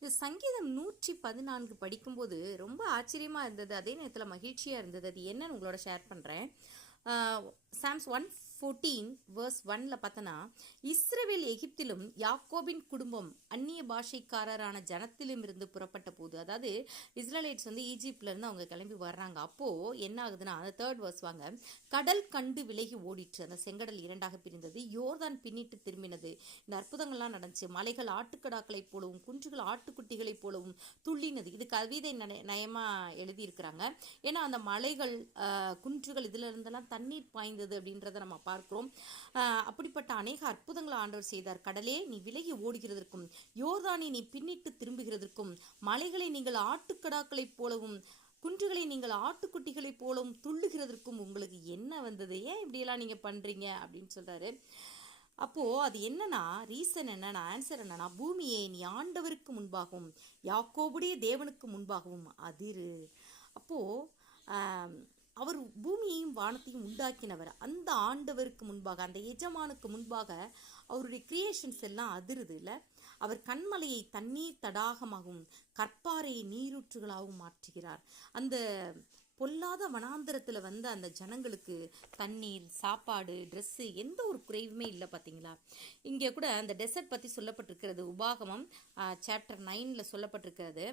இந்த சங்கீதம் 114 படிக்கும்போது ரொம்ப ஆச்சரியமாக இருந்தது, அதே நேரத்தில் மகிழ்ச்சியாக இருந்தது. அது என்னன்னு உங்களோட ஷேர் பண்ணுறேன். சாம்ஸ் 114 verse 1ல பார்த்தோன்னா, இஸ்ரவேல் எகிப்திலும் யாக்கோபின் குடும்பம் அந்நிய பாஷைக்காரரான ஜனத்திலும் இருந்து புறப்பட்ட போது, அதாவது இஸ்ரேலைட்ஸ் ஈஜிப்ட்ல இருந்து அவங்க கிளம்பி வர்றாங்க. அப்போ என்ன ஆகுதுன்னா, அந்த 3rd verse வாங்க, கடல் கண்டு விலகி ஓடிற்று, அந்த செங்கடல் இரண்டாக பிரிந்தது, யோர்தான் பின்னிட்டு திரும்பினது. இந்த அற்புதங்கள்லாம் நடந்துச்சு. மலைகள் ஆட்டுக்கடாக்களைப் போலவும் குன்றுகள் ஆட்டுக்குட்டிகளைப் போலவும் துள்ளினது. இது கவிதை நயமா எழுதியிருக்கிறாங்க. ஏன்னா அந்த மலைகள் குன்றுகள் இதுல இருந்தெல்லாம் தண்ணீர் பாய்ந்தது அப்படின்றத நம்ம பார்க்கிறோம். அப்படிப்பட்ட அநேக அற்புதங்களை ஆண்டவர் செய்தார். கடலே நீ விலகி ஓடுகிறதற்கும், யோர்தானி நீ பின்னிட்டு திரும்புகிறதற்கும், மலைகளை நீங்கள் ஆட்டுக்கடாக்களைப் போலவும் குன்றுகளை நீங்கள் ஆட்டுக்குட்டிகளைப் போலவும் துள்ளுகிறதற்கும் உங்களுக்கு என்ன வந்தது? ஏன் இப்படியெல்லாம் நீங்கள் பண்ணுறீங்க அப்படின்னு சொல்கிறாரு. அப்போது அது என்னன்னா, ரீசன் என்னன்னா, ஆன்சர் என்னன்னா, பூமியை நீ ஆண்டவருக்கு முன்பாகவும் யாக்கோபுடைய தேவனுக்கு முன்பாகவும் அதிரு. அப்போது அவர் பூமியையும் வானத்தையும் உண்டாக்கினவர். அந்த ஆண்டவருக்கு முன்பாக, அந்த எஜமானுக்கு முன்பாக அவருடைய கிரியேஷன்ஸ் எல்லாம் அதிருது இல்லை. அவர் கண்மலையை தண்ணீர் தடாகமாகவும் கற்பாறையை நீரூற்றுகளாகவும் மாற்றுகிறார். அந்த பொல்லாத வனாந்திரத்தில் வந்த அந்த ஜனங்களுக்கு தண்ணீர், சாப்பாடு, ட்ரெஸ்ஸு எந்த ஒரு குறைவுமே இல்லை. பார்த்தீங்களா? இங்கே கூட அந்த டெசர்ட் பற்றி சொல்லப்பட்டிருக்கிறது. உபாகமம் சாப்டர் 9ல் சொல்லப்பட்டிருக்கிறது.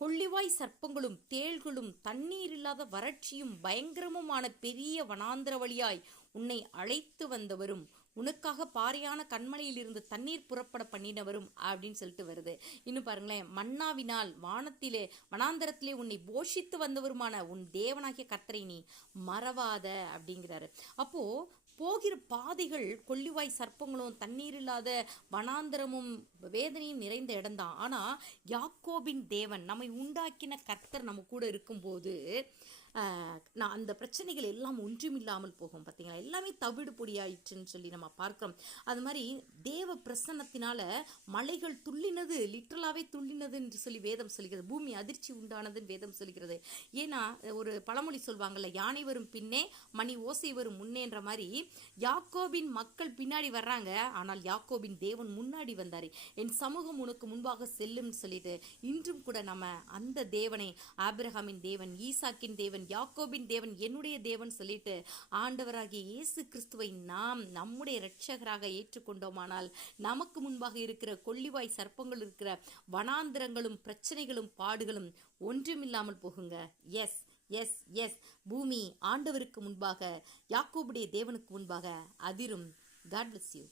கொள்ளிவாய் சர்ப்பங்களும் தேள்களும் தண்ணீர் இல்லாத வறட்சியும் பயங்கரமுமான பெரிய வனாந்திர வழியாய் உன்னை அழைத்து வந்தவரும் உனக்காக பாறையான கண்மலையில் இருந்து தண்ணீர் புறப்பட பண்ணினவரும் அப்படின்னு சொல்லிட்டு வருது. இன்னும் பாருங்களேன், மன்னாவினால் வானத்திலே வனாந்தரத்திலே உன்னை போஷித்து வந்தவருமான உன் தேவனாகிய கர்த்தரை நீ மறவாத அப்படிங்கிறாரு. அப்போ போகிற பாதைகள் கொள்ளிவாய் சர்ப்பங்களும் தண்ணீர் இல்லாத வனாந்தரமும் வேதனையும் நிறைந்த இடம்தான். ஆனால் யாக்கோபின் தேவன், நம்மை உண்டாக்கின கர்த்தர் நம்ம கூட இருக்கும்போது நான் அந்த பிரச்சனைகள் எல்லாம் ஒன்றுமில்லாமல் போகும். பார்த்தீங்களா? எல்லாமே தவிடு பொடியாயிற்றுன்னு சொல்லி நம்ம பார்க்கிறோம். அது மாதிரி தேவ பிரசன்னத்தினால மலைகள் துள்ளினது, லிட்டரலாகவே துள்ளினது என்று சொல்லி வேதம் சொல்கிறது. பூமி அதிர்ச்சி உண்டானதுன்னு வேதம் சொல்கிறது. ஏன்னா ஒரு பழமொழி சொல்வாங்கள்ல, யானை வரும் பின்னே மணி ஓசை வரும் முன்னேன்ற மாதிரி யாக்கோபின் மக்கள் பின்னாடி வர்றாங்க, ஆனால் யாக்கோபின் தேவன் முன்னாடி வந்தார். என் சமூகம் உனக்கு முன்பாக செல்லும்னு சொல்லிட்டு இன்றும் கூட நம்ம அந்த தேவனை, ஆபிரகாமின் தேவன், ஈசாக்கின் தேவன், யாக்கோபின் தேவன் என்னுடைய தேவன் சொல்லிட்டு ஆண்டவராகிய இயேசு கிறிஸ்துவை நாம் நம்முடைய இரட்சகராக ஏற்றுக்கொண்டோமானால் நமக்கு முன்பாக இருக்கிற கொள்ளிவாய் சர்ப்பங்கள், இருக்கிற வனாந்திரங்களும் பிரச்சனைகளும் பாடுகளும் ஒன்றுமில்லாமல் போகுங்க. எஸ் எஸ் எஸ் பூமி ஆண்டவருக்கு முன்பாக, யாக்கோபுடைய தேவனுக்கு முன்பாக அதிரும். God bless you.